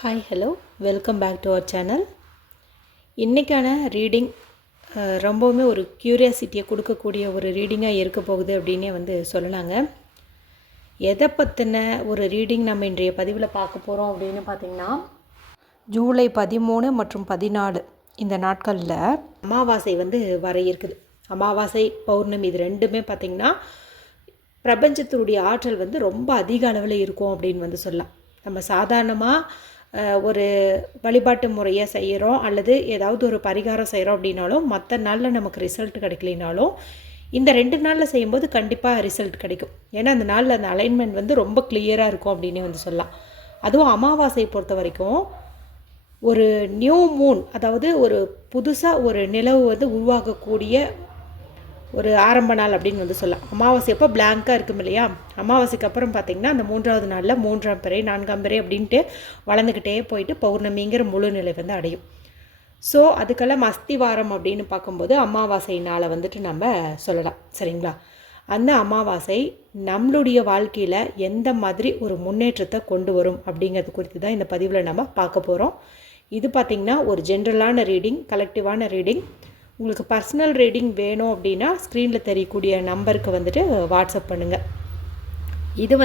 Hi hello welcome back to our channel. இன்றைக்கான reading ரொம்பவுமே ஒரு க்யூரியாசிட்டியை கொடுக்கக்கூடிய ஒரு ரீடிங்காக இருக்க போகுது அப்படின்னே சொல்லலாங்க. எதை பற்றின ஒரு ரீடிங் நம்ம இன்றைய பதிவில் பார்க்க போகிறோம் அப்படின்னு பார்த்திங்கன்னா, ஜூலை 13 மற்றும் 14 இந்த நாட்களில் அமாவாசை வர இருக்குது. அமாவாசை பௌர்ணமி இது ரெண்டுமே பார்த்திங்கன்னா பிரபஞ்சத்தினுடைய ஆற்றல் ரொம்ப அதிக அளவில் இருக்கும் அப்படின்னு சொல்லலாம். நம்ம சாதாரணமாக ஒரு வழிபாட்டு முறையை செய்கிறோம் அல்லது ஏதாவது ஒரு பரிகாரம் செய்கிறோம் அப்படின்னாலும் மற்ற நாளில் நமக்கு ரிசல்ட் கிடைக்கலினாலும் இந்த 2 நாளில் செய்யும்போது கண்டிப்பாக ரிசல்ட் கிடைக்கும். ஏன்னா அந்த நாளில் அந்த அலைன்மெண்ட் ரொம்ப கிளியராக இருக்கும் அப்படின்னே சொல்லலாம். அதுவும் அமாவாசையை பொறுத்த வரைக்கும் ஒரு நியூ மூன், அதாவது ஒரு புதுசாக ஒரு நிலவு உருவாகக்கூடிய ஒரு ஆரம்ப நாள் அப்படின்னு சொல்லலாம். அமாவாசை அப்போ பிளாங்காக இருக்கும் இல்லையா, அமாவாசைக்கு அப்புறம் பார்த்திங்கன்னா அந்த 3ஆவது நாளில் 3ஆம் பிறை 4ஆம் பிறை அப்படின்ட்டு வளர்ந்துக்கிட்டே போயிட்டு பௌர்ணமிங்கிற முழு நிலை அடையும். ஸோ அதுக்கெல்லாம் அஸ்திவாரம் அப்படின்னு பார்க்கும்போது அமாவாசை நாளை நம்ம சொல்லலாம். சரிங்களா? அந்த அமாவாசை நம்மளுடைய வாழ்க்கையில் எந்த மாதிரி ஒரு முன்னேற்றத்தை கொண்டு வரும் அப்படிங்கிறது குறித்து தான் இந்த பதிவில் நம்ம பார்க்க போகிறோம். இது பார்த்திங்கன்னா ஒரு ஜென்ரலான ரீடிங், கலெக்டிவான ரீடிங். உங்களுக்கு பர்சனல் ரீடிங் வேணும் அப்படின்னா ஸ்க்ரீனில் தெரியக்கூடிய நம்பருக்கு வாட்ஸ்அப் பண்ணுங்கள். இது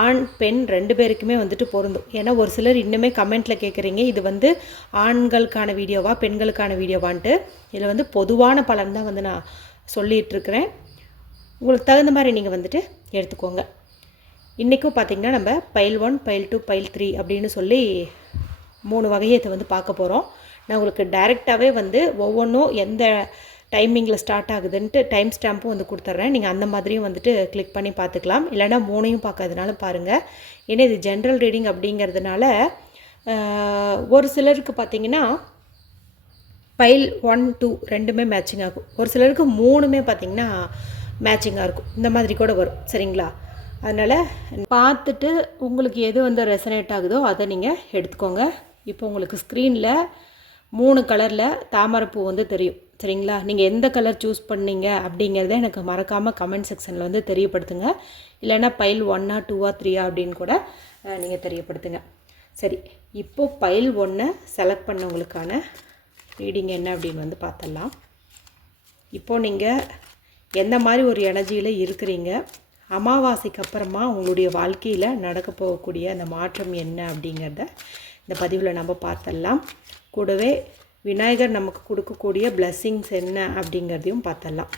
ஆண் பெண் 2 பேருக்குமே பொருந்தும். ஏன்னா ஒரு சிலர் இன்னுமே கமெண்ட்டில் கேட்குறீங்க, இது ஆண்களுக்கான வீடியோவா பெண்களுக்கான வீடியோவான்ட்டு. இதில் பொதுவான பலன் தான் நான் சொல்லிகிட்ருக்கிறேன். உங்களுக்கு தகுந்த மாதிரி நீங்கள் எடுத்துக்கோங்க. இன்றைக்கும் பார்த்திங்கன்னா நம்ம பைல் 1, பைல் 2, பைல் 3 அப்படின்னு சொல்லி 3 வகையை பார்க்க போகிறோம். நான் உங்களுக்கு டைரெக்டாகவே ஒவ்வொன்றும் எந்த டைமிங்கில் ஸ்டார்ட் ஆகுதுன்ட்டு டைம் ஸ்டாம்பும் கொடுத்துட்றேன். நீங்கள் அந்த மாதிரியும் கிளிக் பண்ணி பார்த்துக்கலாம். இல்லைனா 3ஐயும் பார்க்கறதுனாலும் பாருங்கள். ஏன்னா இது ஜென்ரல் ரீடிங் அப்படிங்கிறதுனால ஒரு சிலருக்கு பார்த்திங்கன்னா பைல் 1, 2 ரெண்டுமே மேட்சிங் ஆகும். ஒரு சிலருக்கு 3மே பார்த்திங்கன்னா மேட்சிங்காக இருக்கும். இந்த மாதிரி கூட வரும். சரிங்களா? அதனால் பார்த்துட்டு உங்களுக்கு எது ரெசனேட் ஆகுதோ அதை நீங்கள் எடுத்துக்கோங்க. இப்போ உங்களுக்கு ஸ்க்ரீனில் 3 கலரில் தாமரைப்பூ தெரியும். சரிங்களா? நீங்கள் எந்த கலர் சூஸ் பண்ணீங்க அப்படிங்கிறத எனக்கு மறக்காமல் கமெண்ட் செக்ஷனில் தெரியப்படுத்துங்க. இல்லைன்னா பைல் 1ஆ 2ஆ 3ஆ அப்படின்னு கூட நீங்கள் தெரியப்படுத்துங்க. சரி, இப்போது பைல் 1 செலக்ட் பண்ணவங்களுக்கான ரீடிங் என்ன அப்படின்னு பார்த்துடலாம். இப்போது நீங்கள் எந்த மாதிரி ஒரு எனர்ஜியில் இருக்கிறீங்க, அமாவாசைக்கு அப்புறமா உங்களுடைய வாழ்க்கையில் நடக்க போகக்கூடிய அந்த மாற்றம் என்ன அப்படிங்கிறத இந்த பதிவில் நம்ம பார்த்துடலாம். கூடவே விநாயகர் நமக்கு கொடுக்கக்கூடிய பிளெஸ்ஸிங்ஸ் என்ன அப்படிங்கிறதையும் பார்த்துடலாம்.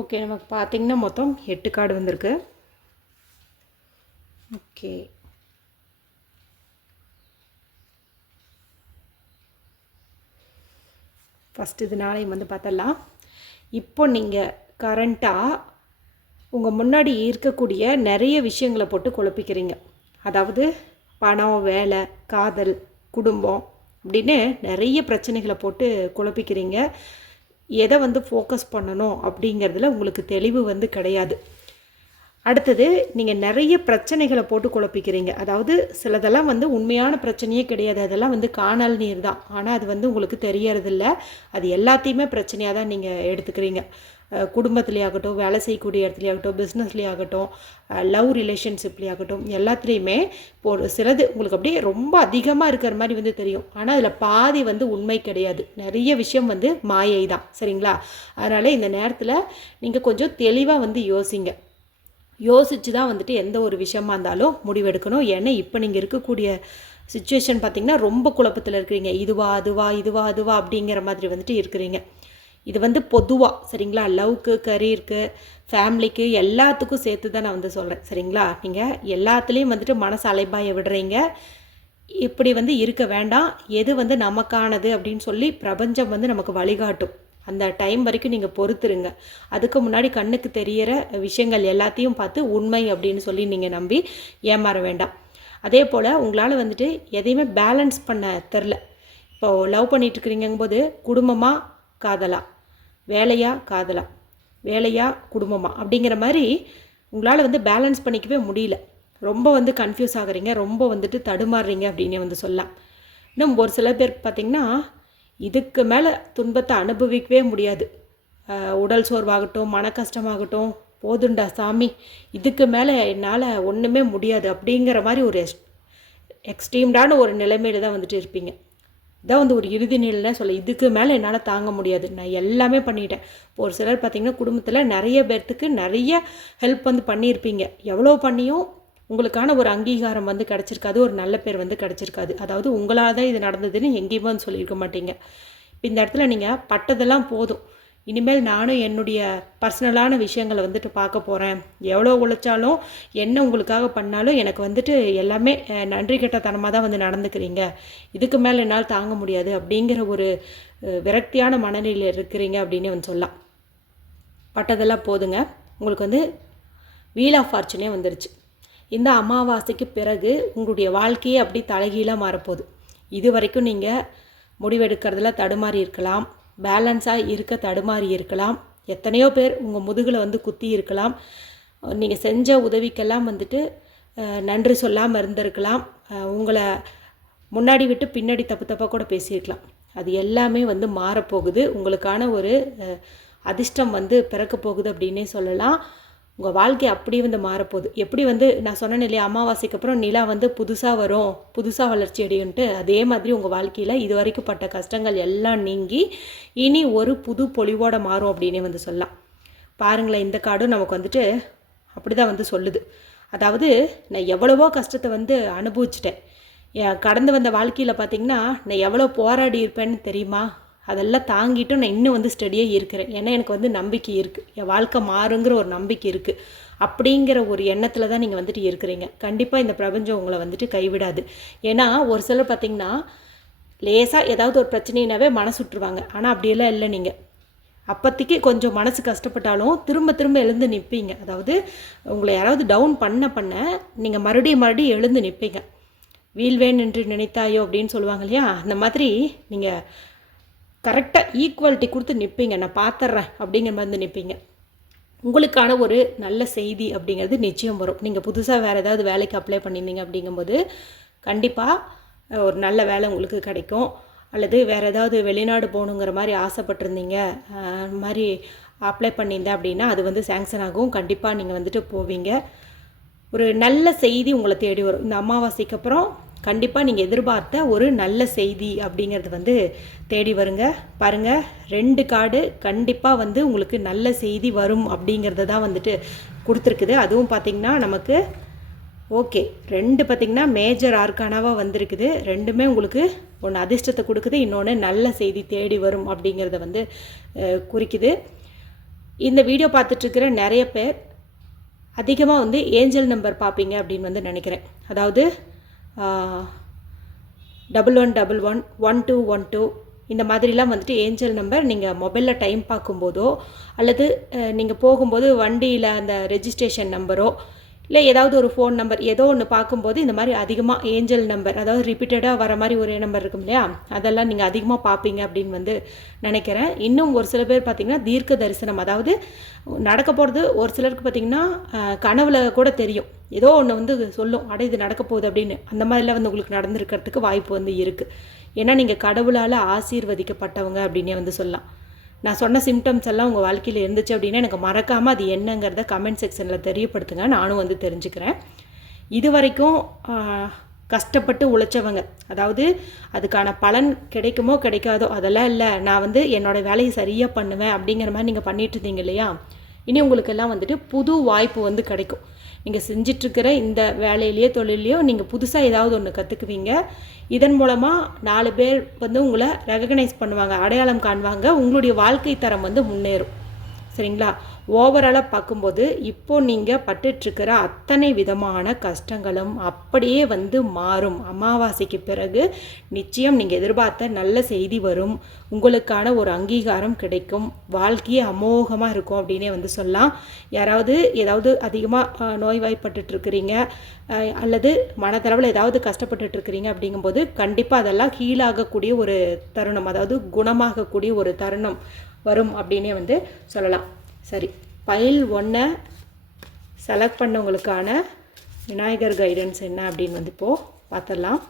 ஓகே, நமக்கு பார்த்திங்கன்னா மொத்தம் 8 கார்டு வந்திருக்கு. ஓகே, ஃபஸ்ட்டு இது நாளையும் பார்த்தலாம். இப்போ நீங்கள் கரண்ட்டாக உங்கள் முன்னாடி இருக்கக்கூடிய நிறைய விஷயங்களை போட்டு குழப்பிக்கிறீங்க. அதாவது பணம், வேலை, காதல், குடும்பம் அப்படின்னு நிறைய பிரச்சனைகளை போட்டு குழப்பிக்கிறீங்க. எதை ஃபோக்கஸ் பண்ணணும் அப்படிங்கிறதுல உங்களுக்கு தெளிவு கிடையாது. அடுத்தது, நீங்கள் நிறைய பிரச்சனைகளை போட்டு குழப்பிக்கிறீங்க. அதாவது சிலதெல்லாம் உண்மையான பிரச்சனையே கிடையாது, அதெல்லாம் காணல் நீர் தான். ஆனால் அது உங்களுக்கு தெரியறதில்ல. அது எல்லாத்தையுமே பிரச்சனையாக தான் நீங்கள் எடுத்துக்கிறீங்க. குடும்பத்துலேயே ஆகட்டும், வேலை செய்யக்கூடிய இடத்துலையே ஆகட்டும், பிஸ்னஸ்லேயே ஆகட்டும், லவ் ரிலேஷன்ஷிப்லேயே ஆகட்டும், எல்லாத்துலேயுமே இப்போ ஒரு சிலது உங்களுக்கு அப்படியே ரொம்ப அதிகமாக இருக்கிற மாதிரி தெரியும். ஆனால் அதில் பாதி உண்மை கிடையாது. நிறைய விஷயம் மாயை தான். சரிங்களா? அதனால் இந்த நேரத்தில் நீங்கள் கொஞ்சம் தெளிவாக யோசிங்க. யோசித்து தான் எந்த ஒரு விஷயமா இருந்தாலும் முடிவெடுக்கணும். ஏன்னா இப்போ நீங்கள் இருக்கக்கூடிய சுச்சுவேஷன் பார்த்திங்கன்னா ரொம்ப குழப்பத்தில் இருக்கிறீங்க. இதுவா அதுவா, இதுவா அதுவா அப்படிங்கிற மாதிரி இருக்கிறீங்க. இது பொதுவாக. சரிங்களா? லவ்க்கு, கரியருக்கு, ஃபேமிலிக்கு எல்லாத்துக்கும் சேர்த்து தான் நான் சொல்கிறேன். சரிங்களா? நீங்கள் எல்லாத்துலேயும் மனசு அலைபாய விடுறீங்க. இப்படி இருக்க வேண்டாம். எது நமக்கானது அப்படின்னு சொல்லி பிரபஞ்சம் நமக்கு வழிகாட்டும். அந்த டைம் வரைக்கும் நீங்கள் பொறுத்துருங்க. அதுக்கு முன்னாடி கண்ணுக்கு தெரிகிற விஷயங்கள் எல்லாத்தையும் பார்த்து உண்மை அப்படின்னு சொல்லி நீங்கள் நம்பி ஏமாற வேண்டாம். அதே போல் உங்களால் எதையுமே பேலன்ஸ் பண்ண தெரில. இப்போது லவ் பண்ணிகிட்ருக்கிறீங்கும் போது குடும்பமாக காதலா, வேலையா காதலா, வேலையா குடும்பமா அப்படிங்கிற மாதிரி உங்களால் வந்து பேலன்ஸ் பண்ணிக்கவே முடியல. ரொம்ப வந்து கன்ஃபியூஸ் ஆகுறீங்க, ரொம்ப வந்துட்டு தடுமாறுறீங்க அப்படின்னே வந்து சொல்லலாம். இன்னும் ஒரு சில பேர் பார்த்திங்கன்னா இதுக்கு மேலே துன்பத்தை அனுபவிக்கவே முடியாது. உடல் சோர்வாகட்டும், மன கஷ்டமாகட்டும், போதுண்டா சாமி, இதுக்கு மேலே என்னால் ஒன்றுமே முடியாது அப்படிங்கிற மாதிரி ஒரு எக்ஸ்ட்ரீம்டான ஒரு நிலைமையில தான் வந்துட்டு இருப்பீங்க. இதான் வந்து ஒரு இறுதி நிலைன்னு சொல்ல, இதுக்கு மேலே என்னால் தாங்க முடியாது, நான் எல்லாமே பண்ணிட்டேன். இப்போ ஒரு சிலர் பார்த்திங்கன்னா குடும்பத்தில் நிறைய பேர்த்துக்கு நிறைய ஹெல்ப் வந்து பண்ணியிருப்பீங்க. எவ்வளோ பண்ணியும் உங்களுக்கான ஒரு அங்கீகாரம் வந்து கிடச்சிருக்காது, ஒரு நல்ல பேர் வந்து கிடச்சிருக்காது. அதாவது உங்களால் தான் இது நடந்ததுன்னு எங்கேயுமே வந்து சொல்லியிருக்க மாட்டீங்க. இப்போ இந்த இடத்துல நீங்கள் பட்டதெல்லாம் போதும், இனிமேல் நானும் என்னுடைய பர்சனலான விஷயங்களை வந்துட்டு பார்க்க போகிறேன், எவ்வளோ உழைச்சாலும் என்ன உங்களுக்காக பண்ணாலும் எனக்கு வந்துட்டு எல்லாமே நன்றி கெட்டத்தனமாக தான் வந்து நடந்துக்கிறீங்க, இதுக்கு மேலே என்னால் தாங்க முடியாது அப்படிங்கிற ஒரு விரக்தியான மனநிலையில் இருக்கிறீங்க அப்படின்னு வந்து சொல்லலாம். பட்டதெல்லாம் போதுங்க, உங்களுக்கு வந்து வீல் ஆஃப் ஃபார்ச்சூனே வந்துருச்சு. இந்த அமாவாசைக்கு பிறகு உங்களுடைய வாழ்க்கையே அப்படி தலைகீழாக மாறப்போகுது. இது வரைக்கும் நீங்கள் முடிவெடுக்கிறதுல தடுமாறி இருக்கலாம், பேலன்ஸாக இருக்க தடுமாறி இருக்கலாம், எத்தனையோ பேர் உங்கள் முதுகில் வந்து குத்தி இருக்கலாம், நீங்கள் செஞ்ச உதவிக்கெல்லாம் வந்துட்டு நன்றி சொல்லாமல் இருந்திருக்கலாம், உங்களை முன்னாடி விட்டு பின்னாடி தப்பு தப்பாக கூட பேசியிருக்கலாம். அது எல்லாமே வந்து மாறப்போகுது. உங்களுக்கான ஒரு அதிர்ஷ்டம் வந்து பிறக்க போகுது அப்படின்னே சொல்லலாம். உங்கள் வாழ்க்கை அப்படி வந்து மாறப்போகுது. எப்படி வந்து நான் சொன்னேன் இல்லையா, அமாவாசைக்கு அப்புறம் நிலா வந்து புதுசாக வரும், புதுசாக வளர்ச்சி அடையுன்ட்டு, அதே மாதிரி உங்கள் வாழ்க்கையில் இது வரைக்கும் பட்ட கஷ்டங்கள் எல்லாம் நீங்கி இனி ஒரு புது பொலிவோடு மாறும் அப்படின்னே வந்து சொல்லலாம். பாருங்களேன், இந்த கார்டும் நமக்கு வந்துட்டு அப்படி தான் வந்து சொல்லுது. அதாவது நான் எவ்வளவோ கஷ்டத்தை வந்து அனுபவிச்சிட்டேன், கடந்து வந்த வாழ்க்கையில் பார்த்திங்கன்னா நான் எவ்வளோ போராடி இருப்பேன்னு தெரியுமா, அதெல்லாம் தாங்கிட்டும் நான் இன்னும் வந்து ஸ்டடியாக இருக்கிறேன். ஏன்னா எனக்கு வந்து நம்பிக்கை இருக்குது, என் வாழ்க்கை மாறுங்கிற ஒரு நம்பிக்கை இருக்குது. அப்படிங்கிற ஒரு எண்ணத்தில் தான் நீங்கள் வந்துட்டு இருக்கிறீங்க. கண்டிப்பாக இந்த பிரபஞ்சம் உங்களை வந்துட்டு கைவிடாது. ஏன்னா ஒரு சிலர் பார்த்திங்கன்னா லேசாக ஏதாவது ஒரு பிரச்சனைனாவே மனசு விட்டுருவாங்க. ஆனால் அப்படியெல்லாம் இல்லை. நீங்கள் அப்போதைக்கு கொஞ்சம் மனசு கஷ்டப்பட்டாலும் திரும்ப திரும்ப எழுந்து நிற்பீங்க. அதாவது உங்களை யாராவது டவுன் பண்ண நீங்கள் மறுபடியும் எழுந்து நிற்பீங்க. வீழ்வேன் என்று நினைத்தாயோ அப்படின்னு சொல்லுவாங்க இல்லையா, அந்த மாதிரி நீங்கள் கரெக்டாக ஈக்குவாலிட்டி கொடுத்து நிற்பீங்க. நான் பார்த்துட்றேன் அப்படிங்கிற மாதிரி நிற்பீங்க. உங்களுக்கான ஒரு நல்ல செய்தி அப்படிங்கிறது நிச்சயம் வரும். நீங்கள் புதுசாக வேறு ஏதாவது வேலைக்கு அப்ளை பண்ணியிருந்தீங்க அப்படிங்கும்போது கண்டிப்பாக ஒரு நல்ல வேலை உங்களுக்கு கிடைக்கும். அல்லது வேறு ஏதாவது வெளிநாடு போகணுங்கிற மாதிரி ஆசைப்பட்டிருந்தீங்க, அந்த மாதிரி அப்ளை பண்ணியிருந்தேன் அப்படின்னா அது வந்து சேங்ஷன் ஆகும். கண்டிப்பாக நீங்கள் வந்துட்டு போவீங்க. ஒரு நல்ல செய்தி உங்களை தேடி வரும். இந்த அமாவாசைக்கு அப்புறம் கண்டிப்பாக நீங்கள் எதிர்பார்த்த ஒரு நல்ல செய்தி அப்படிங்கிறது வந்து தேடி வருங்க. பாருங்கள், 2 கார்டு கண்டிப்பாக வந்து உங்களுக்கு நல்ல செய்தி வரும் அப்படிங்கிறத தான் வந்துட்டு கொடுத்துருக்குது. அதுவும் பார்த்திங்கன்னா நமக்கு ஓகே 2 பார்த்திங்கன்னா மேஜர் ஆர்கானாவாக வந்திருக்குது. 2மே உங்களுக்கு ஒன்று அதிர்ஷ்டத்தை கொடுக்குது, இன்னொன்று நல்ல செய்தி தேடி வரும் அப்படிங்கிறத வந்து குறிக்குது. இந்த வீடியோ பார்த்துட்ருக்கிற நிறைய பேர் அதிகமாக வந்து ஏஞ்சல் நம்பர் பார்ப்பீங்க அப்படின்னு வந்து நினைக்கிறேன். அதாவது 1111 1212 இந்த மாதிரிலாம் வந்துட்டு ஏஞ்சல் நம்பர் நீங்கள் மொபைலில் டைம் பார்க்கும்போதோ அல்லது நீங்கள் போகும்போது வண்டியில் அந்த ரெஜிஸ்ட்ரேஷன் நம்பரோ இல்லை ஏதாவது ஒரு ஃபோன் நம்பர் ஏதோ ஒன்று பார்க்கும்போது இந்த மாதிரி அதிகமாக ஏஞ்சல் நம்பர், அதாவது ரிப்பீட்டடாக வர மாதிரி ஒரே நம்பர் இருக்கும் இல்லையா, அதெல்லாம் நீங்கள் அதிகமாக பார்ப்பீங்க அப்படின்னு வந்து நினைக்கிறேன். இன்னும் ஒரு சில பேர் பார்த்திங்கன்னா தீர்க்க தரிசனம், அதாவது நடக்க போகிறது ஒரு சிலருக்கு பார்த்திங்கன்னா கனவுல கூட தெரியும், ஏதோ ஒன்று வந்து சொல்லும் அட இது நடக்க போகுது அப்படின்னு. அந்த மாதிரிலாம் வந்து உங்களுக்கு நடந்துருக்கிறதுக்கு வாய்ப்பு வந்து இருக்குது. ஏன்னா நீங்கள் கடவுளால் ஆசீர்வதிக்கப்பட்டவங்க அப்படின்னே வந்து சொல்லலாம். நான் சொன்ன சிம்டம்ஸ் எல்லாம் உங்கள் வாழ்க்கையில் இருந்துச்சு அப்படின்னா எனக்கு மறக்காமல் அது என்னங்கிறத கமெண்ட் செக்ஷனில் தெரியப்படுத்துங்க, நானும் வந்து தெரிஞ்சுக்கிறேன். இது வரைக்கும் கஷ்டப்பட்டு உழைச்சவங்க, அதாவது அதுக்கான பலன் கிடைக்குமோ கிடைக்காதோ அதெல்லாம் இல்லை, நான் வந்து என்னோடய வேலையை சரியாக பண்ணுவேன் அப்படிங்கிற மாதிரி நீங்கள் பண்ணிட்டு இருந்தீங்க இல்லையா, இனி உங்களுக்கெல்லாம் வந்துட்டு புது வாய்ப்பு வந்து கிடைக்கும். நீங்கள் செஞ்சிட்ருக்கிற இந்த வேலையிலையோ தொழிலையோ நீங்கள் புதுசாக ஏதாவது ஒன்று கற்றுக்குவீங்க. இதன் மூலமாக 4 பேர் வந்து உங்களை ரெகக்னைஸ் பண்ணுவாங்க, அடையாளம் காணுவாங்க, உங்களுடைய வாழ்க்கை தரம் வந்து முன்னேறும். சரிங்களா? ஓவராலாக பார்க்கும்போது இப்போது நீங்கள் பட்டுட்ருக்கிற அத்தனை விதமான கஷ்டங்களும் அப்படியே வந்து மாறும். அமாவாசைக்கு பிறகு நிச்சயம் நீங்கள் எதிர்பார்த்த நல்ல செய்தி வரும், உங்களுக்கான ஒரு அங்கீகாரம் கிடைக்கும், வாழ்க்கையே அமோகமாக இருக்கும் அப்படின்னே வந்து சொல்லலாம். யாராவது ஏதாவது அதிகமாக நோய்வாய்ப்பட்டுருக்கிறீங்க அல்லது மனதளவில் ஏதாவது கஷ்டப்பட்டுருக்கிறீங்க அப்படிங்கும்போது கண்டிப்பாக அதெல்லாம் ஹீலாகக்கூடிய ஒரு தருணம், அதாவது குணமாகக்கூடிய ஒரு தருணம் வரும் அப்படின்னே வந்து சொல்லலாம். சரி, பைல் 1 செலக்ட் பண்ணவங்களுக்கான விநாயகர் கைடன்ஸ் என்ன அப்படின்னு வந்து இப்போது பார்த்துடலாம்.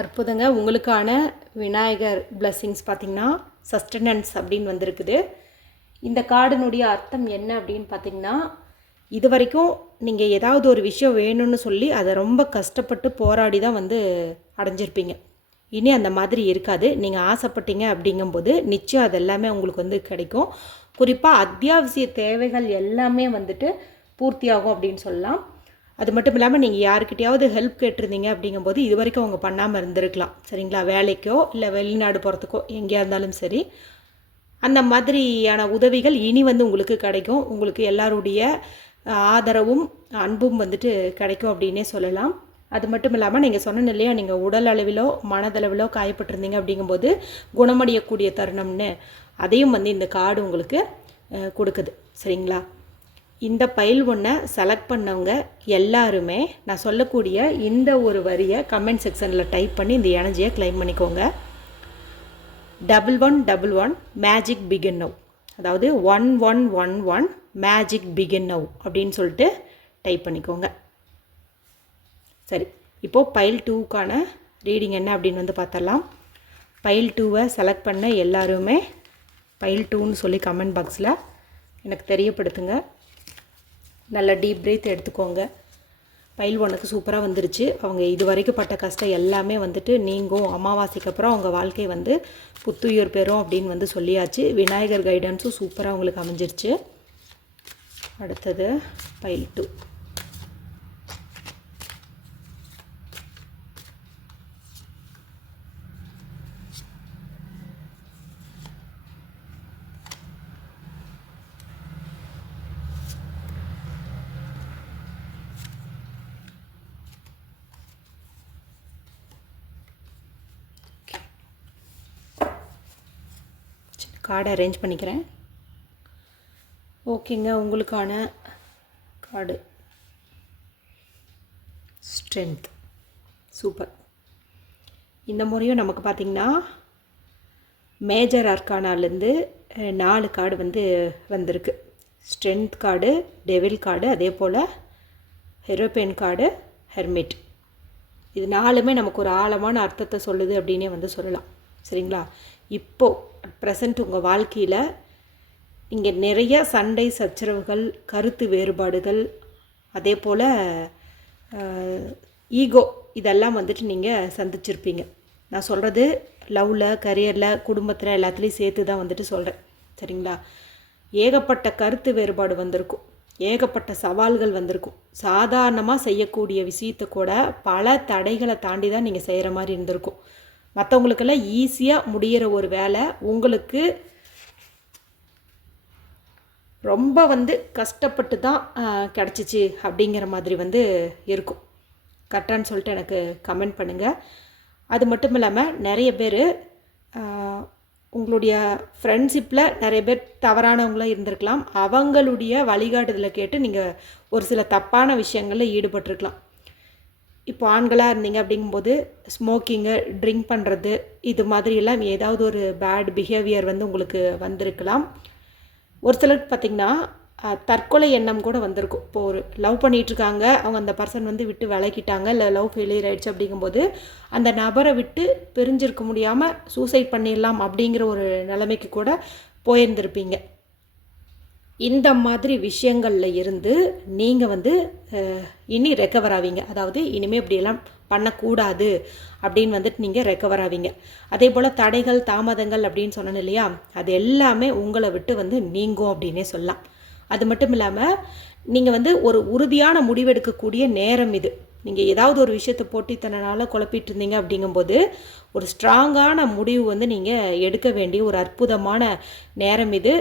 அற்புதங்க, உங்களுக்கான விநாயகர் பிளஸ்ஸிங்ஸ் பார்த்திங்கன்னா சஸ்டனன்ஸ் அப்படின்னு வந்திருக்குது. இந்த கார்டினுடைய அர்த்தம் என்ன அப்படின்னு பார்த்திங்கன்னா, இது வரைக்கும் நீங்கள் ஏதாவது ஒரு விஷயம் வேணும்னு சொல்லி அதை ரொம்ப கஷ்டப்பட்டு போராடி தான் வந்து அடைஞ்சிருப்பீங்க. இனி அந்த மாதிரி இருக்காது. நீங்கள் ஆசைப்பட்டீங்க அப்படிங்கும்போது நிச்சயம் அது எல்லாமே உங்களுக்கு வந்து கிடைக்கும். குறிப்பாக அத்தியாவசிய தேவைகள் எல்லாமே வந்துட்டு பூர்த்தியாகும் அப்படின்னு சொல்லலாம். அது மட்டும் இல்லாமல் நீங்கள் யாருக்கிட்டையாவது ஹெல்ப் கேட்டிருந்தீங்க அப்படிங்கும்போது இது வரைக்கும் அவங்க பண்ணாமல் இருந்திருக்கலாம். சரிங்களா? வேலைக்கோ இல்லை வெளிநாடு போகிறதுக்கோ எங்கேயா இருந்தாலும் சரி, அந்த மாதிரியான உதவிகள் இனி வந்து உங்களுக்கு கிடைக்கும். உங்களுக்கு எல்லாருடைய ஆதரவும் அன்பும் வந்துட்டு கிடைக்கும் அப்படின்னே சொல்லலாம். அது மட்டும் இல்லாமல் நீங்கள் சொன்ன இல்லையா, நீங்கள் உடல் அளவிலோ மனதளவிலோ காயப்பட்டிருந்தீங்க அப்படிங்கும்போது குணமடையக்கூடிய தருணம்னு, அதையும் வந்து இந்த கார்டு உங்களுக்கு கொடுக்குது. சரிங்களா? இந்த பைல் 1 செலக்ட் பண்ணவங்க எல்லாருமே நான் சொல்லக்கூடிய இந்த ஒரு வரியை கமெண்ட் செக்ஷனில் டைப் பண்ணி இந்த எனர்ஜியை கிளைம் பண்ணிக்கோங்க. 1111 மேஜிக் பிகின் நவ், அதாவது 1111 மேஜிக் பிகின் நவ் அப்படின்னு சொல்லிட்டு டைப் பண்ணிக்கோங்க. சரி, இப்போது பைல் 2க்கான ரீடிங் என்ன அப்படின்னு வந்து பார்த்தரலாம். பைல் 2வை செலக்ட் பண்ண எல்லாருமே பைல் 2ன்னு சொல்லி கமெண்ட் பாக்ஸில் எனக்கு தெரியப்படுத்துங்க. நல்ல டீப் பிரீத் எடுத்துக்கோங்க. பைல் 1க்கு சூப்பராக வந்துருச்சு. அவங்க இது வரைக்கும் பட்ட கஷ்டம் எல்லாமே வந்துட்டு நீங்கும். அமாவாசைக்கு அப்புறம் அவங்க வாழ்க்கை வந்து புத்துயிர் பெறும் அப்படின்னு வந்து சொல்லியாச்சு. விநாயகர் கைடன்ஸும் சூப்பராக அவங்களுக்கு அமைஞ்சிருச்சு. அடுத்தது பைல் 2. கார்டை அரேஞ்ச் பண்ணிக்கிறேன். ஓகேங்க, உங்களுக்கான கார்டு ஸ்ட்ரென்த். சூப்பர். இந்த முறையும் நமக்கு பார்த்திங்கன்னா மேஜர் அர்கானாலேருந்து 4 கார்டு வந்து வந்திருக்கு. ஸ்ட்ரென்த் கார்டு, டெவில் கார்டு, அதே போல் ஹெரோபேன் கார்டு, ஹெர்மிட். இது 4மே நமக்கு ஒரு ஆழமான அர்த்தத்தை சொல்லுது அப்படின்னே வந்து சொல்லலாம். சரிங்களா? இப்போது ப்ரெசண்ட் உங்கள் வாழ்க்கையில் இங்கே நிறைய சண்டை சச்சரவுகள், கருத்து வேறுபாடுகள், அதே போல் ஈகோ, இதெல்லாம் வந்துட்டு நீங்கள் சந்திச்சிருப்பீங்க. நான் சொல்கிறது லவ்வில், கரியரில், குடும்பத்தில் எல்லாத்துலேயும் சேர்த்து தான் வந்துட்டு சொல்கிறேன். சரிங்களா? ஏகப்பட்ட கருத்து வேறுபாடு வந்திருக்கும், ஏகப்பட்ட சவால்கள் வந்திருக்கும். சாதாரணமாக செய்யக்கூடிய விஷயத்தை கூட பல தடைகளை தாண்டி தான் நீங்கள் செய்கிற மாதிரி இருந்திருக்கும். மற்றவங்களுக்கெல்லாம் ஈஸியாக முடிகிற ஒரு வேலை உங்களுக்கு ரொம்ப வந்து கஷ்டப்பட்டு தான் கிடச்சிச்சு அப்படிங்கிற மாதிரி வந்து இருக்கும். கரெக்டான்னு சொல்லிட்டு எனக்கு கமெண்ட் பண்ணுங்கள். அது மட்டும் இல்லாமல் நிறைய பேர் உங்களுடைய ஃப்ரெண்ட்ஷிப்பில் நிறைய பேர் தவறானவங்களாக இருந்திருக்கலாம். அவங்களுடைய வழிகாட்டுதலை கேட்டு நீங்கள் ஒரு சில தப்பான விஷயங்களில் ஈடுபட்டிருக்கலாம். இப்போ ஆண்களாக இருந்தீங்க அப்படிங்கும்போது ஸ்மோக்கிங்கு, ட்ரிங்க் பண்ணுறது, இது மாதிரியெல்லாம் ஏதாவது ஒரு பேட் பிஹேவியர் வந்து உங்களுக்கு வந்திருக்கலாம். ஒரு சிலருக்கு பார்த்திங்கன்னா தற்கொலை எண்ணம் கூட வந்திருக்கும். இப்போது ஒரு லவ் பண்ணிகிட்ருக்காங்க, அவங்க அந்த பர்சன் வந்து விட்டு விலகிட்டாங்க, இல்லை லவ் ஃபெயிலியர் ஆகிடுச்சு அப்படிங்கும்போது அந்த நபரை விட்டு பிரிஞ்சிருக்க முடியாமல் சூசைட் பண்ணிடலாம் அப்படிங்கிற ஒரு நிலைமைக்கு கூட போயிருந்திருப்பீங்க. இந்த மாதிரி விஷயங்களில் இருந்து நீங்கள் வந்து இனி ரெக்கவர் ஆவீங்க. அதாவது இனிமேல் இப்படியெல்லாம் பண்ணக்கூடாது அப்படின்னு வந்துட்டு நீங்கள் ரெக்கவர் ஆவீங்க. அதே போல் தடைகள், தாமதங்கள் அப்படின்னு சொன்னேன் இல்லையா, அது எல்லாமே உங்களை விட்டு வந்து நீங்கும் அப்படின்னே சொல்லலாம். அது மட்டும் இல்லாமல் நீங்கள் வந்து ஒரு உறுதியான முடிவெடுக்கக்கூடிய நேரம் இது. நீங்கள் ஏதாவது ஒரு விஷயத்தை போட்டித்தனால குழப்பிட்டு இருந்தீங்க அப்படிங்கும்போது ஒரு ஸ்ட்ராங்கான முடிவு வந்து நீங்கள் எடுக்க வேண்டிய ஒரு அற்புதமான நேரம் இது.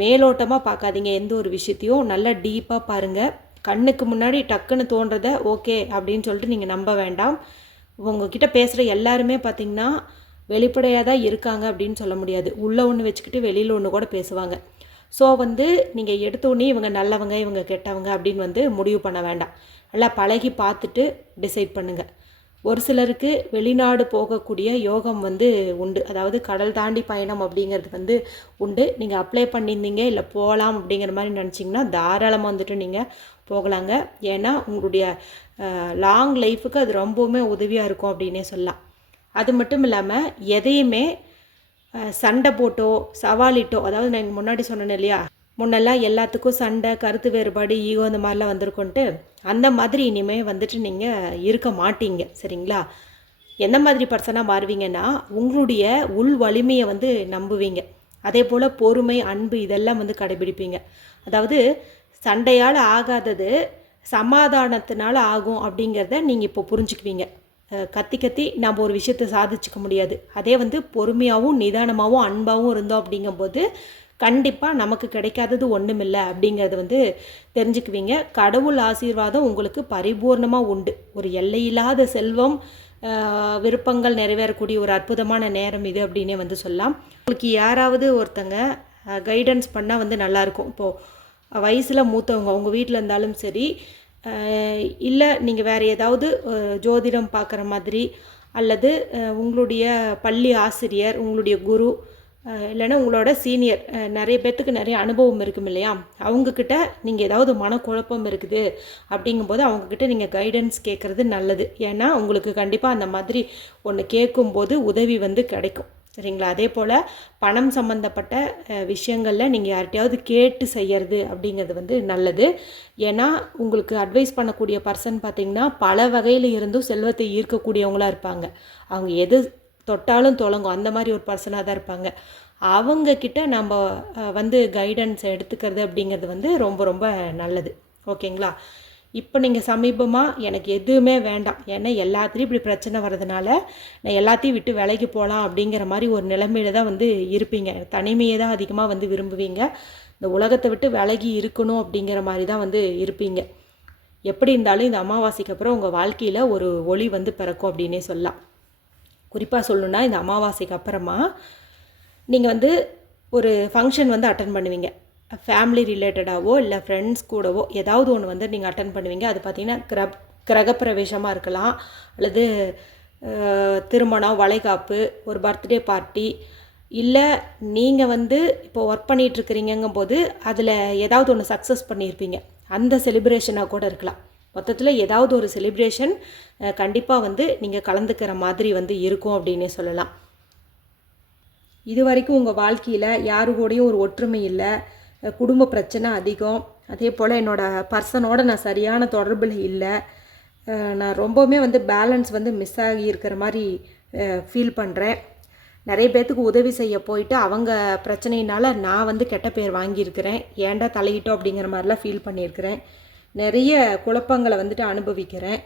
மேலோட்டமாக பார்க்காதீங்க, எந்த ஒரு விஷயத்தையும் நல்லா டீப்பாக பாருங்கள். கண்ணுக்கு முன்னாடி டக்குன்னு தோன்றதை ஓகே அப்படின்னு சொல்லிட்டு நீங்கள் நம்ப வேண்டாம். உங்ககிட்ட பேசுகிற எல்லாருமே பார்த்திங்கன்னா வெளிப்படையாக தான் இருக்காங்க அப்படின்னு சொல்ல முடியாது. உள்ளே ஒன்று வச்சுக்கிட்டு வெளியில் ஒன்று கூட பேசுவாங்க. ஸோ வந்து நீங்கள் எடுத்தோடனே இவங்க நல்லவங்க இவங்க கெட்டவங்க அப்படின்னு வந்து முடிவு பண்ண வேண்டாம். நல்லா பழகி பார்த்துட்டு டிசைட் பண்ணுங்கள். ஒரு சிலருக்கு வெளிநாடு போகக்கூடிய யோகம் வந்து உண்டு, அதாவது கடல் தாண்டி பயணம் அப்படிங்கிறது வந்து உண்டு. நீங்கள் அப்ளை பண்ணியிருந்தீங்க இல்லை போகலாம் அப்படிங்கிற மாதிரி நினச்சிங்கன்னா தாராளமாக வந்துட்டு நீங்கள் போகலாங்க. ஏன்னா உங்களுடைய லாங் லைஃபுக்கு அது ரொம்பவுமே உதவியாக இருக்கும் அப்படின்னே சொல்லலாம். அது மட்டும் இல்லாமல் எதையுமே சண்டை போட்டோ சவாலிட்டோ, அதாவது நான் முன்னாடி சொன்னேன் இல்லையா, முன்னெல்லாம் எல்லாத்துக்கும் சண்டை கருத்து வேறுபாடு ஈகோ அந்த மாதிரிலாம் வந்திருக்கோன்ட்டு, அந்த மாதிரி இனிமேல் வந்துட்டு நீங்கள் இருக்க மாட்டீங்க. சரிங்களா? எந்த மாதிரி பர்சனாக மாறுவீங்கன்னா உங்களுடைய உள் வலிமையை வந்து நம்புவீங்க. அதே போல் பொறுமை அன்பு இதெல்லாம் வந்து கடைபிடிப்பீங்க. அதாவது சண்டையால் ஆகாதது சமாதானத்தினால ஆகும் அப்படிங்கிறத நீங்கள் இப்போ புரிஞ்சுக்குவீங்க. கத்தி கத்தி நம்ம ஒரு விஷயத்தை சாதிச்சுக்க முடியாது. அதே வந்து பொறுமையாகவும் நிதானமாகவும் அன்பாகவும் இருந்தோம் அப்படிங்கும்போது கண்டிப்பாக நமக்கு கிடைக்காதது ஒன்றுமில்லை அப்படிங்கிறது வந்து தெரிஞ்சுக்குவீங்க. கடவுள் ஆசீர்வாதம் உங்களுக்கு பரிபூர்ணமாக உண்டு. ஒரு எல்லையில்லாத செல்வம், விருப்பங்கள் நிறைவேறக்கூடிய ஒரு அற்புதமான நேரம் இது அப்படின்னே வந்து சொல்லலாம். உங்களுக்கு யாராவது ஒருத்தங்க கைடன்ஸ் பண்ணால் வந்து நல்லாயிருக்கும். இப்போது வயசில் மூத்தவங்க உங்கள் வீட்டில் இருந்தாலும் சரி, இல்லை நீங்கள் வேறு ஏதாவது ஜோதிடம் பார்க்குற மாதிரி, அல்லது உங்களுடைய பள்ளி ஆசிரியர், உங்களுடைய குரு, இல்லைன்னா உங்களோட சீனியர், நிறைய பேர்த்துக்கு நிறைய அனுபவம் இருக்கும் இல்லையா, அவங்கக்கிட்ட நீங்கள் ஏதாவது மனக்குழப்பம் இருக்குது அப்படிங்கும்போது அவங்கக்கிட்ட நீங்கள் கைடன்ஸ் கேட்குறது நல்லது. ஏன்னா உங்களுக்கு கண்டிப்பாக அந்த மாதிரி ஒன்று கேட்கும்போது உதவி வந்து கிடைக்கும். சரிங்களா? அதே போல் பணம் சம்மந்தப்பட்ட விஷயங்களில் நீங்கள் யார்கிட்டையாவது கேட்டு செய்கிறது அப்படிங்கிறது வந்து நல்லது. ஏன்னா உங்களுக்கு அட்வைஸ் பண்ணக்கூடிய பர்சன் பார்த்திங்கன்னா பல வகையில் இருந்தும் செல்வத்தை ஈர்க்கக்கூடியவங்களாக இருப்பாங்க. அவங்க எது தொட்டாலும் தொடங்கும் அந்த மாதிரி ஒரு பர்சனாக தான் இருப்பாங்க. அவங்கக்கிட்ட நம்ம வந்து கைடன்ஸ் எடுத்துக்கிறது அப்படிங்கிறது வந்து ரொம்ப ரொம்ப நல்லது. ஓகேங்களா? இப்போ நீங்கள் சமீபமாக எனக்கு எதுவுமே வேண்டாம், ஏன்னா எல்லாத்துலேயும் இப்படி பிரச்சனை வர்றதுனால நான் எல்லாத்தையும் விட்டு விலைக்கு போகலாம் அப்படிங்கிற மாதிரி ஒரு நிலைமையில தான் வந்து இருப்பீங்க. தனிமையை தான் அதிகமாக வந்து விரும்புவீங்க. இந்த உலகத்தை விட்டு விலகி இருக்கணும் அப்படிங்கிற மாதிரி தான் வந்து இருப்பீங்க. எப்படி இருந்தாலும் இந்த அமாவாசைக்கு அப்புறம் உங்கள் வாழ்க்கையில் ஒரு ஒளி வந்து பிறக்கும் அப்படின்னே சொல்லலாம். குறிப்பாக சொல்லணுன்னா இந்த அமாவாசைக்கு அப்புறமா நீங்கள் வந்து ஒரு ஃபங்க்ஷன் வந்து அட்டன் பண்ணுவீங்க. ஃபேமிலி ரிலேட்டடாகவோ இல்லை ஃப்ரெண்ட்ஸ் கூடவோ ஏதாவது ஒன்று வந்து நீங்கள் அட்டன் பண்ணுவீங்க. அது பார்த்திங்கன்னா கிரகப்பிரவேசமாக இருக்கலாம், அல்லது திருமணம், வளைகாப்பு, ஒரு பர்த்டே பார்ட்டி, இல்லை நீங்கள் வந்து இப்போ ஒர்க் பண்ணிகிட்ருக்கிறீங்கும் போது அதில் ஏதாவது ஒன்று சக்ஸஸ் பண்ணியிருப்பீங்க, அந்த செலிப்ரேஷனாக கூட இருக்கலாம். மொத்தத்தில் ஏதாவது ஒரு செலிப்ரேஷன் கண்டிப்பாக வந்து நீங்கள் கலந்துக்கிற மாதிரி வந்து இருக்கும் அப்படின்னே சொல்லலாம். இது வரைக்கும் உங்கள் வாழ்க்கையில் யாரு கூடயும் ஒரு ஒற்றுமை இல்லை, குடும்ப பிரச்சனை அதிகம், அதே போல் என்னோடய பர்சனோட நான் சரியான தொடர்பில் இல்லை, நான் ரொம்பவுமே வந்து பேலன்ஸ் வந்து மிஸ் ஆகி இருக்கிற மாதிரி ஃபீல் பண்ணுறேன். நிறைய பேர்த்துக்கு உதவி செய்ய போயிட்டு அவங்க பிரச்சனையினால் நான் வந்து கெட்ட பேர் வாங்கியிருக்கிறேன், ஏன்டா தலையிட்டோம் அப்படிங்கிற மாதிரிலாம் ஃபீல் பண்ணியிருக்கிறேன். நிறைய குழப்பங்களை வந்துட்டு அனுபவிக்கிறேன்.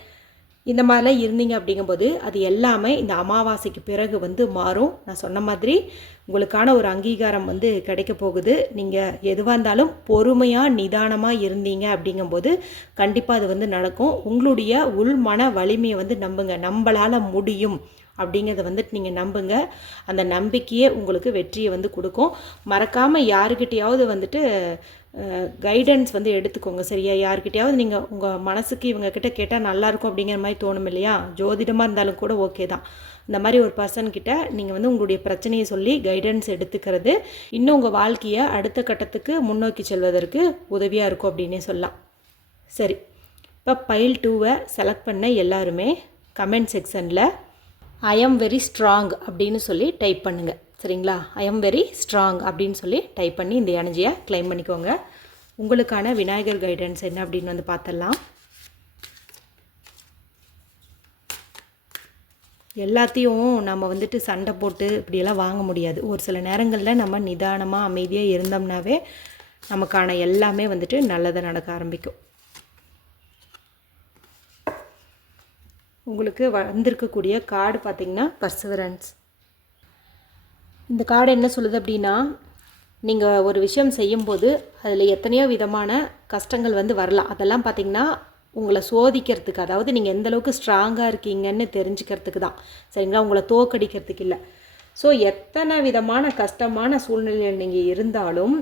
இந்த மாதிரிலாம் இருந்தீங்க அப்படிங்கும்போது அது எல்லாமே இந்த அமாவாசைக்கு பிறகு வந்து மாறும். நான் சொன்ன மாதிரி உங்களுக்கான ஒரு அங்கீகாரம் வந்து கிடைக்க போகுது. நீங்கள் எதுவாக இருந்தாலும் பொறுமையாக நிதானமாக இருந்தீங்க அப்படிங்கும்போது கண்டிப்பாக அது வந்து நடக்கும். உங்களுடைய உள் மன வலிமையை வந்து நம்புங்க. நம்மளால் முடியும் அப்படிங்கிறத வந்துட்டு நீங்கள் நம்புங்க. அந்த நம்பிக்கையே உங்களுக்கு வெற்றியை வந்து கொடுக்கும். மறக்காமல் யாருக்கிட்டையாவது வந்துட்டு கைடன்ஸ் வந்து எடுத்துக்கோங்க. சரியா? யார்கிட்டையாவது நீங்கள் உங்கள் மனசுக்கு இவங்கக்கிட்ட கேட்டால் நல்லாயிருக்கும் அப்படிங்கிற மாதிரி தோணும் இல்லையா, ஜோதிடமாக இருந்தாலும் கூட ஓகே தான். இந்த மாதிரி ஒரு பர்சன்கிட்ட நீங்கள் வந்து உங்களுடைய பிரச்சனையை சொல்லி கைடன்ஸ் எடுத்துக்கிறது இன்னும் உங்கள் வாழ்க்கையை அடுத்த கட்டத்துக்கு முன்னோக்கி செல்வதற்கு உதவியாக இருக்கும் அப்படின்னே சொல்லலாம். சரி, இப்போ பைல் 2வை செலக்ட் பண்ண எல்லாருமே கமெண்ட் செக்ஷனில் ஐ எம் வெரி ஸ்ட்ராங் அப்படின்னு சொல்லி டைப் பண்ணுங்கள். சரிங்களா? ஐ எம் வெரி ஸ்ட்ராங் அப்படின்னு சொல்லி டைப் பண்ணி இந்த எனர்ஜியை கிளைம் பண்ணிக்கோங்க. உங்களுக்கான விநாயகர் கைடன்ஸ் என்ன அப்படின்னு வந்து பார்த்துடலாம். எல்லாத்தையும் நம்ம வந்துட்டு சண்டை போட்டு இப்படியெல்லாம் வாங்க முடியாது. ஒரு சில நேரங்களில் நம்ம நிதானமாக அமைதியாக இருந்தோம்னாவே நமக்கான எல்லாமே வந்துட்டு நல்லதாக நடக்க ஆரம்பிக்கும். உங்களுக்கு வந்திருக்கக்கூடிய கார்டு பார்த்திங்கன்னா பர்சவரன்ஸ். இந்த கார்டு என்ன சொல்லுது அப்படின்னா, நீங்கள் ஒரு விஷயம் செய்யும்போது அதில் எத்தனையோ விதமான கஷ்டங்கள் வந்து வரலாம். அதெல்லாம் பார்த்திங்கன்னா உங்களை சோதிக்கிறதுக்கு, அதாவது நீங்கள் எந்தளவுக்கு ஸ்ட்ராங்காக இருக்கீங்கன்னு தெரிஞ்சுக்கிறதுக்கு தான். சரிங்களா? உங்களை தோக்கடிக்கிறதுக்கு இல்லை. ஸோ எத்தனை விதமான கஷ்டமான சூழ்நிலையில் நீங்கள் இருந்தாலும்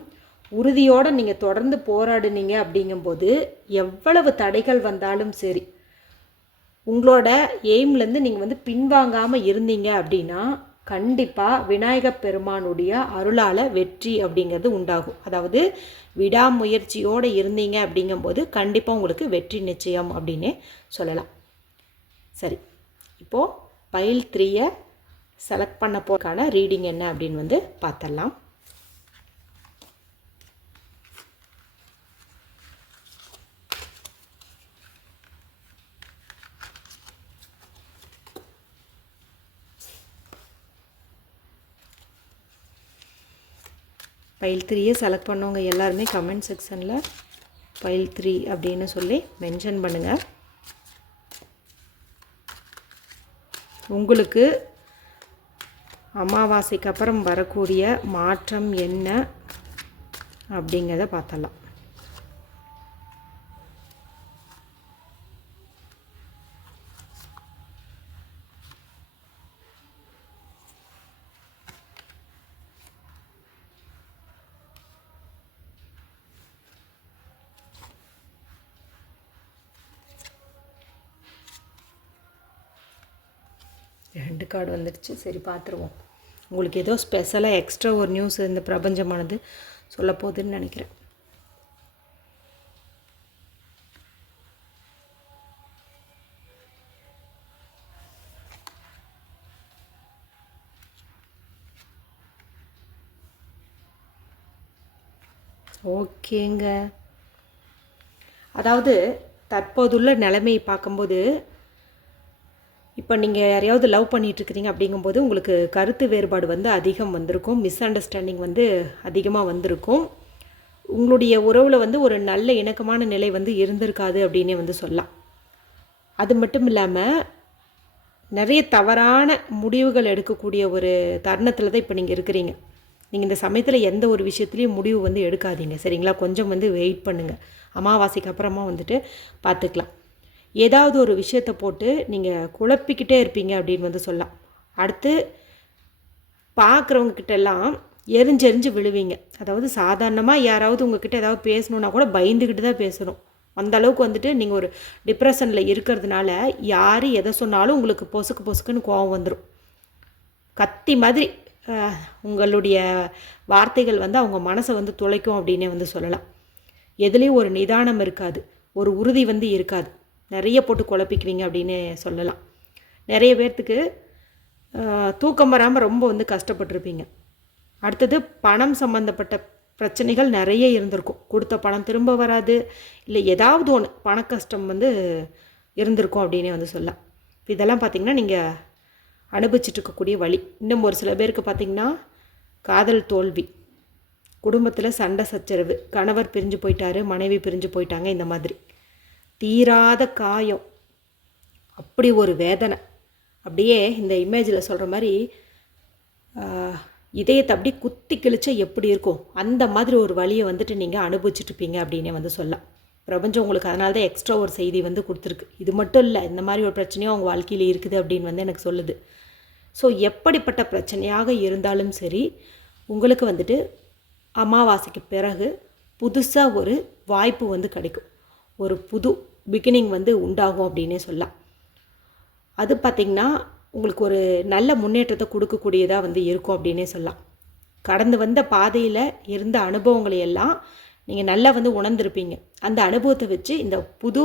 உறுதியோடு நீங்கள் தொடர்ந்து போராடுனீங்க அப்படிங்கும்போது எவ்வளவு தடைகள் வந்தாலும் சரி, உங்களோட எய்ம்லேருந்து நீங்கள் வந்து பின்வாங்காமல் இருந்தீங்க அப்படின்னா கண்டிப்பாக விநாயகப் பெருமானுடைய அருளால் வெற்றி அப்படிங்கிறது உண்டாகும். அதாவது விடாமுயற்சியோடு இருந்தீங்க அப்படிங்கும்போது கண்டிப்பாக உங்களுக்கு வெற்றி நிச்சயம் அப்படின்னே சொல்லலாம். சரி, இப்போது பைல் 3 செலக்ட் பண்ண போக்கான ரீடிங் என்ன அப்படின்னு வந்து பார்த்துடலாம். பைல் 3 செலக்ட் பண்ணவங்க எல்லாருமே கமெண்ட் செக்ஷனில் பைல் 3 அப்படின்னு சொல்லி மென்ஷன் பண்ணுங்கள். உங்களுக்கு அமாவாசைக்கு அப்புறம் வரக்கூடிய மாற்றம் என்ன அப்படிங்கிறத பார்த்தலாம். ரெண்டு கார்டு வந்துடுச்சு. சரி, பார்த்துருவோம். உங்களுக்கு ஏதோ ஸ்பெஷலாக எக்ஸ்ட்ரா ஒரு நியூஸ் இந்த பிரபஞ்சமானது சொல்ல போகுதுன்னு நினைக்கிறேன். ஓகேங்க. அதாவது தற்போதுள்ள நிலைமையை பார்க்கும்போது, இப்போ நீங்கள் யாரையாவது லவ் பண்ணிகிட்ருக்கிறீங்க அப்படிங்கும்போது உங்களுக்கு கருத்து வேறுபாடு வந்து அதிகம் வந்திருக்கும், மிஸ் அண்டர்ஸ்டாண்டிங் வந்து அதிகமாக வந்திருக்கும். உங்களுடைய உறவில் வந்து ஒரு நல்ல இணக்கமான நிலை வந்து இருந்திருக்காது அப்படின்னே வந்து சொல்லலாம். அது மட்டும் இல்லாமல் நிறைய தவறான முடிவுகள் எடுக்கக்கூடிய ஒரு தருணத்தில் தான் இப்போ நீங்கள் இருக்கிறீங்க. நீங்கள் இந்த சமயத்தில் எந்த ஒரு விஷயத்துலையும் முடிவு வந்து எடுக்காதீங்க, சரிங்களா? கொஞ்சம் வந்து வெயிட் பண்ணுங்கள். அமாவாசைக்கு அப்புறமா வந்துட்டு பார்த்துக்கலாம். ஏதாவது ஒரு விஷயத்தை போட்டு நீங்கள் குழப்பிக்கிட்டே இருப்பீங்க அப்படின்னு வந்து சொல்லலாம். அடுத்து பார்க்குறவங்கக்கிட்டெல்லாம் எரிஞ்செறிஞ்சு விழுவீங்க. அதாவது சாதாரணமாக யாராவது உங்ககிட்ட ஏதாவது பேசணுன்னா கூட பயந்துக்கிட்டு தான் பேசணும். அந்தளவுக்கு வந்துட்டு நீங்கள் ஒரு டிப்ரெஷனில் இருக்கிறதுனால யார் எதை சொன்னாலும் உங்களுக்கு பொசுக்குன்னு கோவம் வந்துடும். கத்தி மாதிரி உங்களுடைய வார்த்தைகள் வந்து அவங்க மனசை வந்து துளைக்கும் அப்படின்னே வந்து சொல்லலாம். எதுலேயும் ஒரு நிதானம் இருக்காது, ஒரு உறுதி வந்து இருக்காது. நிறைய போட்டு குழப்பிக்குவீங்க அப்படின்னு சொல்லலாம். நிறைய பேர்த்துக்கு தூக்கம் வராமல் ரொம்ப வந்து கஷ்டப்பட்டுருப்பீங்க. அடுத்தது பணம் சம்மந்தப்பட்ட பிரச்சனைகள் நிறைய இருந்திருக்கும். கொடுத்த பணம் திரும்ப வராது, இல்லை ஏதாவது ஒன்று பண கஷ்டம் வந்து இருந்திருக்கும் அப்படின்னே வந்து சொல்லலாம். இதெல்லாம் பார்த்திங்கன்னா நீங்கள் அனுபவிச்சுட்டு இருக்கக்கூடிய வழி. இன்னும் ஒரு சில பேருக்கு பார்த்திங்கன்னா காதல் தோல்வி, குடும்பத்தில் சண்டை சச்சரவு, கணவர் பிரிஞ்சு போயிட்டாரு, மனைவி பிரிஞ்சு போயிட்டாங்க, இந்த மாதிரி தீராத காயம், அப்படி ஒரு வேதனை. அப்படியே இந்த இமேஜில் சொல்கிற மாதிரி இதயத்தை அப்படி குத்தி கிழிச்சா எப்படி இருக்கும் அந்த மாதிரி ஒரு வழியை வந்துட்டு நீங்கள் அனுபவிச்சுட்ருப்பீங்க அப்படின்னே வந்து சொல்லலாம். பிரபஞ்சம் உங்களுக்கு அதனால தான் எக்ஸ்ட்ரா ஒரு செய்தி வந்து கொடுத்துருக்கு. இது மட்டும் இல்லை, இந்த மாதிரி ஒரு பிரச்சனையும் அவங்க வாழ்க்கையில் இருக்குது அப்படின்னு வந்து எனக்கு சொல்லுது. ஸோ எப்படிப்பட்ட பிரச்சனையாக இருந்தாலும் சரி, உங்களுக்கு வந்துட்டு அமாவாசைக்கு பிறகு புதுசாக ஒரு வாய்ப்பு வந்து கிடைக்கும், ஒரு புது பிகினிங் வந்து உண்டாகும் அப்படின்னே சொல்லலாம். அது பார்த்திங்கன்னா உங்களுக்கு ஒரு நல்ல முன்னேற்றத்தை கொடுக்கக்கூடியதாக வந்து இருக்கும் அப்படின்னே சொல்லலாம். கடந்து வந்த பாதையில் இருந்த அனுபவங்களை எல்லாம் நீங்கள் நல்லா வந்து உணர்ந்திருப்பீங்க. அந்த அனுபவத்தை வச்சு இந்த புது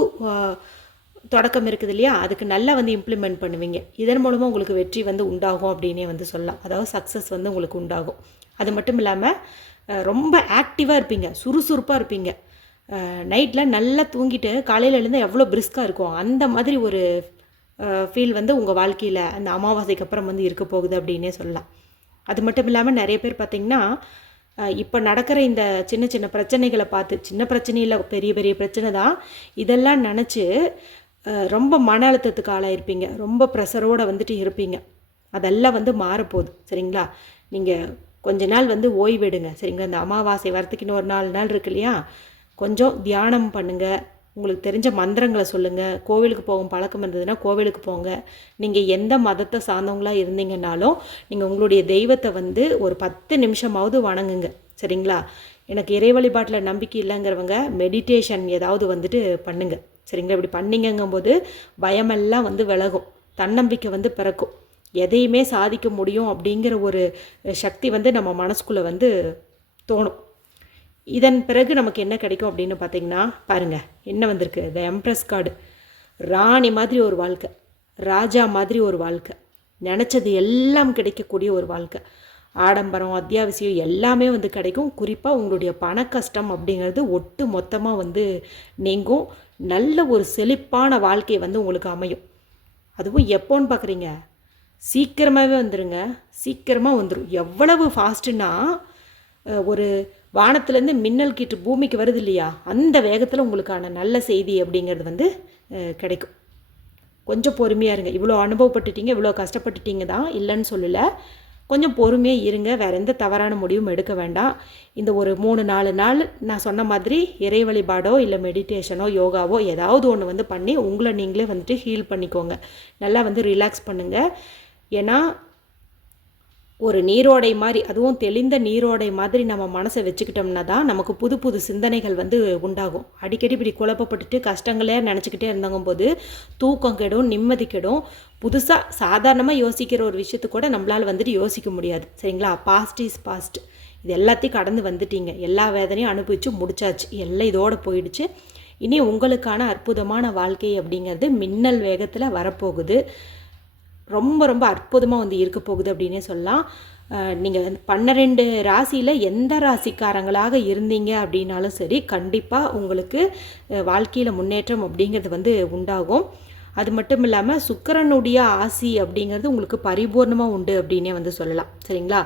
தொடக்கம் இருக்குது இல்லையா, அதுக்கு நல்லா வந்து இம்ப்ளிமெண்ட் பண்ணுவீங்க. இதன் மூலமாக உங்களுக்கு வெற்றி வந்து உண்டாகும் அப்படின்னே வந்து சொல்லலாம். அதாவது சக்ஸஸ் வந்து உங்களுக்கு உண்டாகும். அது மட்டும் இல்லாமல் ரொம்ப ஆக்டிவாக இருப்பீங்க, சுறுசுறுப்பாக இருப்பீங்க. நைட்டில் நல்லா தூங்கிட்டு காலையில் எழுந்தால் எவ்வளோ பிரிஸ்காக இருக்கும், அந்த மாதிரி ஒரு ஃபீல் வந்து உங்கள் வாழ்க்கையில் அந்த அமாவாசைக்கு அப்புறம் வந்து இருக்க போகுது அப்படின்னே சொல்லலாம். அது மட்டும் இல்லாமல் நிறைய பேர் பார்த்திங்கன்னா இப்போ நடக்கிற இந்த சின்ன சின்ன பிரச்சனைகளை பார்த்து, சின்ன பிரச்சனையில் பெரிய பெரிய பிரச்சனை தான், இதெல்லாம் நினச்சி ரொம்ப மன அழுத்தத்துக்கு ஆளாயிருப்பீங்க, ரொம்ப ப்ரெஷரோடு வந்துட்டு இருப்பீங்க. அதெல்லாம் வந்து மாறப்போகுது, சரிங்களா? நீங்கள் கொஞ்ச நாள் வந்து ஓய்வெடுங்க, சரிங்களா? இந்த அமாவாசை வரத்துக்கு இன்னும் ஒரு 4 நாள் இருக்கு இல்லையா, கொஞ்சம் தியானம் பண்ணுங்கள், உங்களுக்கு தெரிஞ்ச மந்திரங்களை சொல்லுங்கள். கோவிலுக்கு போகும் பழக்கம் இருந்ததுன்னா கோவிலுக்கு போங்க. நீங்கள் எந்த மதத்தை சார்ந்தவங்களாக இருந்தீங்கன்னாலும் நீங்கள் உங்களுடைய தெய்வத்தை வந்து ஒரு 10 நிமிஷமாவது வணங்குங்க, சரிங்களா? எனக்கு இறை வழிபாட்டில் நம்பிக்கை இல்லைங்கிறவங்க மெடிடேஷன் ஏதாவது வந்துட்டு பண்ணுங்கள். சரிங்களா? இப்படி பண்ணிங்கங்கும்போது பயமெல்லாம் வந்து விலகும், தன்னம்பிக்கை வந்து பிறக்கும், எதையுமே சாதிக்க முடியும் அப்படிங்கிற ஒரு சக்தி வந்து நம்ம மனசுக்குள்ளே வந்து தோணும். இதன் பிறகு நமக்கு என்ன கிடைக்கும் அப்படின்னு பார்த்தீங்கன்னா, பாருங்கள் என்ன வந்திருக்கு, த எம்ப்ரஸ் கார்டு. ராணி மாதிரி ஒரு வாழ்க்கை, ராஜா மாதிரி ஒரு வாழ்க்கை, நினச்சது எல்லாம் கிடைக்கக்கூடிய ஒரு வாழ்க்கை, ஆடம்பரம் அத்தியாவசியம் எல்லாமே வந்து கிடைக்கும். குறிப்பாக உங்களுடைய பண கஷ்டம் அப்படிங்கிறது ஒட்டு மொத்தமாக வந்து நீங்கும். நல்ல ஒரு செழிப்பான வாழ்க்கை வந்து உங்களுக்கு அமையும். அதுவும் எப்போன்னு பார்க்குறீங்க, சீக்கிரமாகவே வந்துடுங்க, சீக்கிரமாக வந்துடும். எவ்வளவு ஃபாஸ்ட்டுன்னா, ஒரு வானத்துலேருந்து மின்னல் கீட்டு பூமிக்கு வருது இல்லையா, அந்த வேகத்தில் உங்களுக்கான நல்ல செய்தி அப்படிங்கிறது வந்து கிடைக்கும். கொஞ்சம் பொறுமையாக இருங்க. இவ்வளோ அனுபவப்பட்டுட்டீங்க, இவ்வளோ கஷ்டப்பட்டுட்டீங்க தான், இல்லைன்னு சொல்லலை. கொஞ்சம் பொறுமையாக இருங்க. வேறு எந்த தவறான முடிவும் எடுக்க வேண்டாம். இந்த ஒரு 3-4 நாள் நான் சொன்ன மாதிரி இறை வழிபாடோ இல்லை மெடிடேஷனோ யோகாவோ ஏதாவது ஒன்று வந்து பண்ணி உங்களை நீங்களே வந்துட்டு ஹீல் பண்ணிக்கோங்க. நல்லா வந்து ரிலாக்ஸ் பண்ணுங்கள். ஏன்னா ஒரு நீரோடை மாதிரி, அதுவும் தெளிந்த நீரோடை மாதிரி நம்ம மனசை வச்சுக்கிட்டோம்னா தான் நமக்கு புது புது சிந்தனைகள் வந்து உண்டாகும். அடிக்கடி இப்படி குழப்பப்பட்டுட்டு கஷ்டங்களே நினச்சிக்கிட்டே இருந்தாங்க போது தூக்கம் கெடும், நிம்மதி கெடும். புதுசாக சாதாரணமாக யோசிக்கிற ஒரு விஷயத்து கூட நம்மளால் வந்துட்டு யோசிக்க முடியாது. சரிங்களா? Past is past. இது எல்லாத்தையும் கடந்து வந்துட்டீங்க, எல்லா வேதனையும் அனுபவித்து முடிச்சாச்சு, எல்லாம் இதோடு போயிடுச்சு. இனி உங்களுக்கான அற்புதமான வாழ்க்கை அப்படிங்கிறது மின்னல் வேகத்தில் வரப்போகுது. ரொம்ப ரொம்ப அற்புதமாக வந்து இருக்க போகுது அப்படின்னே சொல்லலாம். நீங்கள் 12 ராசியில் எந்த ராசிக்காரங்களாக இருந்தீங்க அப்படின்னாலும் சரி, கண்டிப்பாக உங்களுக்கு வாழ்க்கையில் முன்னேற்றம் அப்படிங்கிறது வந்து உண்டாகும். அது மட்டும் இல்லாமல் சுக்கிரனுடைய ஆசி அப்படிங்கிறது உங்களுக்கு பரிபூர்ணமாக உண்டு அப்படின்னே வந்து சொல்லலாம். சரிங்களா?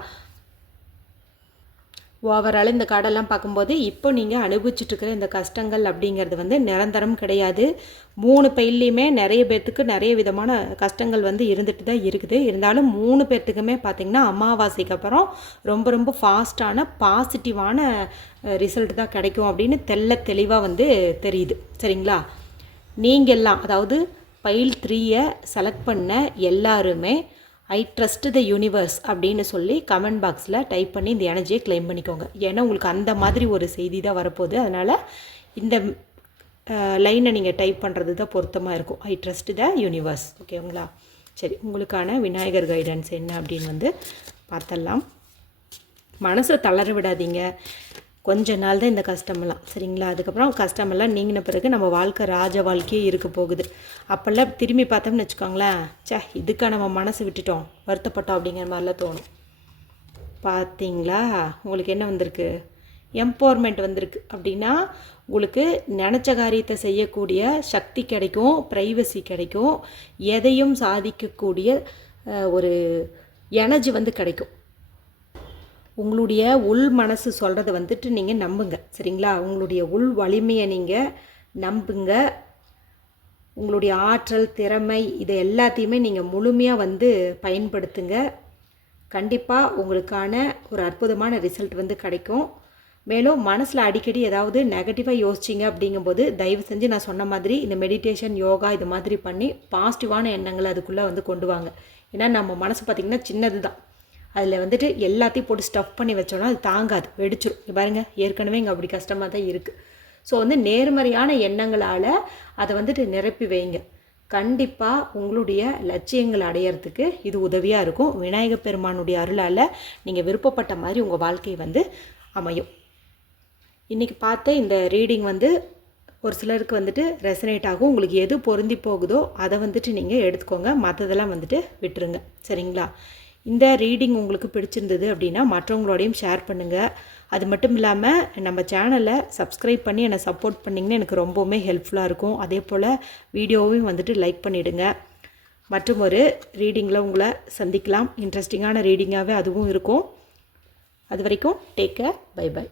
ஓவரால் இந்த கார்டெல்லாம் பார்க்கும்போது இப்போ நீங்கள் அனுபவிச்சுட்ருக்கிற இந்த கஷ்டங்கள் அப்படிங்கிறது வந்து நிரந்தரம் கிடையாது. 3 பையிலையுமே நிறைய பேர்த்துக்கு நிறைய விதமான கஷ்டங்கள் வந்து இருந்துட்டு தான் இருக்குது. இருந்தாலும் 3 பேர்த்துக்குமே பார்த்திங்கன்னா அமாவாசைக்கு அப்புறம் ரொம்ப ரொம்ப ஃபாஸ்ட்டான பாசிட்டிவான ரிசல்ட் தான் கிடைக்கும் அப்படின்னு தெளிவாக வந்து தெரியுது. சரிங்களா? நீங்கள் எல்லாம், அதாவது பைல் 3 செலக்ட் பண்ண எல்லாருமே ஐ ட்ரஸ்ட் த யூனிவர்ஸ் அப்படின்னு சொல்லி கமெண்ட் பாக்ஸில் டைப் பண்ணி இந்த எனர்ஜியை கிளைம் பண்ணிக்கோங்க. ஏன்னா உங்களுக்கு அந்த மாதிரி ஒரு செய்தி தான் வரப்போகுது. அதனால் இந்த லைனை நீங்கள் டைப் பண்ணுறது தான் பொருத்தமாக இருக்கும். I trust the universe. ஓகேங்களா? சரி, உங்களுக்கான விநாயகர் கைடன்ஸ் என்ன அப்படின்னு வந்து பார்த்தலாம். மனசை தளர விடாதீங்க. கொஞ்ச நாள் தான் இந்த கஷ்டமெல்லாம். சரிங்களா? அதுக்கப்புறம் கஷ்டமெல்லாம் நீங்கின பிறகு நம்ம வாழ்க்கை ராஜ வாழ்க்கையே இருக்க போகுது. அப்போல்லாம் திரும்பி பார்த்தோம்னு வச்சுக்கோங்களேன், இதுக்காக நம்ம மனசு விட்டுட்டோம், வருத்தப்பட்டோம் அப்படிங்கிற மாதிரிலாம் தோணும். பார்த்தீங்களா? உங்களுக்கு என்ன வந்திருக்கு? எம்பவர்மெண்ட் வந்திருக்கு. அப்படின்னா உங்களுக்கு நினச்ச காரியத்தை செய்யக்கூடிய சக்தி கிடைக்கும், ப்ரைவசி கிடைக்கும், எதையும் சாதிக்கக்கூடிய ஒரு எனர்ஜி வந்து கிடைக்கும். உங்களுடைய உள் மனசு சொல்கிறத வந்துட்டு நீங்கள் நம்புங்க. சரிங்களா? உங்களுடைய உள் வலிமையை நீங்கள் நம்புங்க. உங்களுடைய ஆற்றல், திறமை இதை எல்லாத்தையுமே நீங்கள் முழுமையாக வந்து பயன்படுத்துங்க. கண்டிப்பாக உங்களுக்கான ஒரு அற்புதமான ரிசல்ட் வந்து கிடைக்கும். மேலும் மனசில் அடிக்கடி ஏதாவது நெகட்டிவாக யோசிச்சிங்க அப்படிங்கும்போது தயவு செஞ்சு நான் சொன்ன மாதிரி இந்த மெடிடேஷன், யோகா இது மாதிரி பண்ணி பாசிட்டிவான எண்ணங்களை அதுக்குள்ளே வந்து கொண்டு வாங்க. ஏன்னா நம்ம மனசு பார்த்திங்கன்னா சின்னது தான். அதில் வந்துட்டு எல்லாத்தையும் போட்டு ஸ்டஃப் பண்ணி வச்சோன்னா அது தாங்காது, வெடிச்சிடும். பாருங்கள், ஏற்கனவே இங்கே அப்படி கஷ்டமாக தான் இருக்குது. ஸோ வந்து நேர்மறையான எண்ணங்களால் அதை வந்துட்டு நிரப்பி வைங்க. கண்டிப்பாக உங்களுடைய லட்சியங்களை அடையிறதுக்கு இது உதவியாக இருக்கும். விநாயகர் பெருமானுடைய அருளால் நீங்கள் விருப்பப்பட்ட மாதிரி உங்கள் வாழ்க்கை வந்து அமையும். இன்றைக்கி பார்த்த இந்த ரீடிங் வந்து ஒரு சிலருக்கு வந்துட்டு ரெசனேட் ஆகும். உங்களுக்கு எது பொருந்தி போகுதோ அதை வந்துட்டு நீங்கள் எடுத்துக்கோங்க, மற்றதெல்லாம் வந்துட்டு விட்டுருங்க. சரிங்களா? இந்த ரீடிங் உங்களுக்கு பிடிச்சிருந்தது அப்படின்னா மற்றவங்களோடையும் ஷேர் பண்ணுங்கள். அது மட்டும் இல்லாமல் நம்ம சேனலை சப்ஸ்கிரைப் பண்ணி என்னை சப்போர்ட் பண்ணிங்கன்னா எனக்கு ரொம்பவுமே ஹெல்ப்ஃபுல்லாக இருக்கும். அதே போல் வீடியோவையும் வந்துட்டு லைக் பண்ணிவிடுங்க. மற்றும் ஒரு ரீடிங்கில் உங்களை சந்திக்கலாம். இன்ட்ரெஸ்டிங்கான ரீடிங்காகவே அதுவும் இருக்கும். அது வரைக்கும் டேக் கேர். By by.